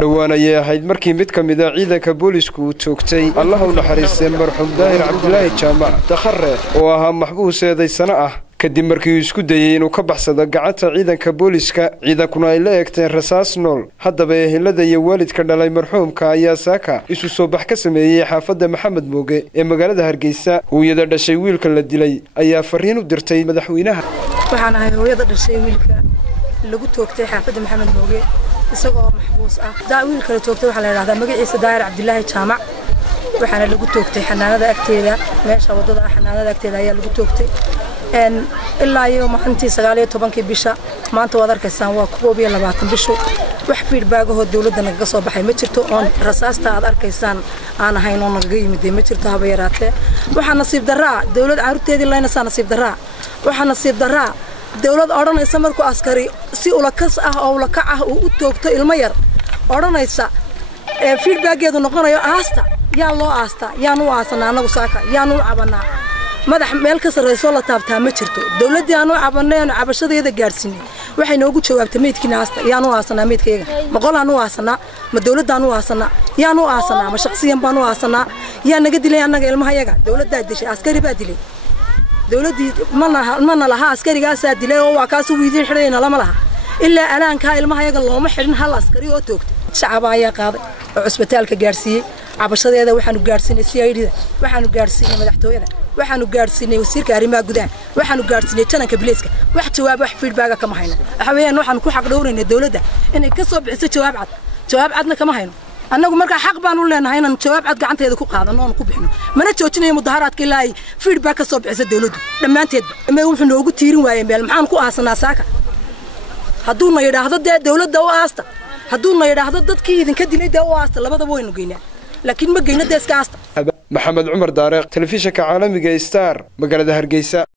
dhawaan ayay ahayd markii mid ka mid ah ciidanka booliisku uu toogtay Allah u naxariistay marxuum Daahir Cabdilaahi Jaamac Dakhare oo ahaa maxbuus eedaysana ah kadib markii uu isku dayay inuu ka baxsado gacanta ciidanka booliiska ciidankuna ay la eegteen rasaas nool haddaba ehelada iyo waalidka dhalay marxuumka ayaa saaka isu soo bax ka sameeyay xaafadda Maxamed Mooge ee magaalada Hargeysa hooyada dhashay wiilka la dilay ayaa fariin u dirtay madaxweynaha waxaan ahay hooyada dhashay wiilka lagu toogtay xaafadda Maxamed Mooge isagoo maxbuus ah daawil kala toogtay waxa la yiraahdaa magaciisa Daahir Cabdilaahi Jaamac waxaana lagu toogtay xanaanada agteeda meesha wadada xanaanada agteeda ayaa lagu toogtay ilaa iyo maalintii 19 bisha maanta wada arkaysaan waa 22 bisho wax feedback oo dawladda naga soo baxay ma jirto oo rasaasta aad arkaysaan aan ahayn oo naga yimid ma jirto haba yaraatee waxa nasiib daraa dawlad caruurteedii layna nasiib daraa waxa nasiib daraa dawlad oranaysa markuu askari si ula kas ah oo ula kac ah uu u toogto ilmo yar oranaysa feedbackeedu noqonayo aasta yaa loo aasta yaan u aasana anagu saaka yaan u cabanaa madax meel ka sareyso la taabtaa ma jirto dawladii aanu cabanay cabashadeeda gaarsiinay waxay noogu jawaabtay meedkiina aasta yaan u aasana meedkayga ma qolaan u aasana ma dawladaan u aasana yaan u aasana ma shakhsiyan baan u aasana yaa naga dilay anaga ilmahayaga dawladda dishay askari baa dilay dawladii mana laha askarigaas dilay oo waa kaas uu idin xirayna lama laha ilaa alaanka ilmahayaga looma xirin hal askari oo toogtay shacab ayaa qaaday oo cusbitaalka gaarsiiyay cabashadeeda waxaanu gaarsiinay CID-da waxaanu gaarsiinay madaxtooyada waxaanu gaarsiinay wasiirka arrimaha gudaha waxaanu gaarsiinay tananka bileeska wax jawaab wax feedback kama hayno waxa weeyaan waxaan ku xaq dhowrnay dawladda inay ka soo bixiso jawaab cadna kama hayno annagu marka xaq baan u leenahay inaan jawaab cad gacanteeda ku qaadano oo ku bixino mana joojinayo mudaharaadka ilaa ay feedback ka soo bixiso dawladdu dhamaanteedba ama wuxuu noogu tiirin waayay meel maxaan ku aasanaa saaka hadduu na yiraahdo dawladda oo aasta hadduu na yiraahdo dadkii idinka dilay oo aasta labadaba waynu geynaa laakiin ma geyna deeska aasta Maxamed Cumar Daareq telefishinka caalamiga Star magaalada Hargeysa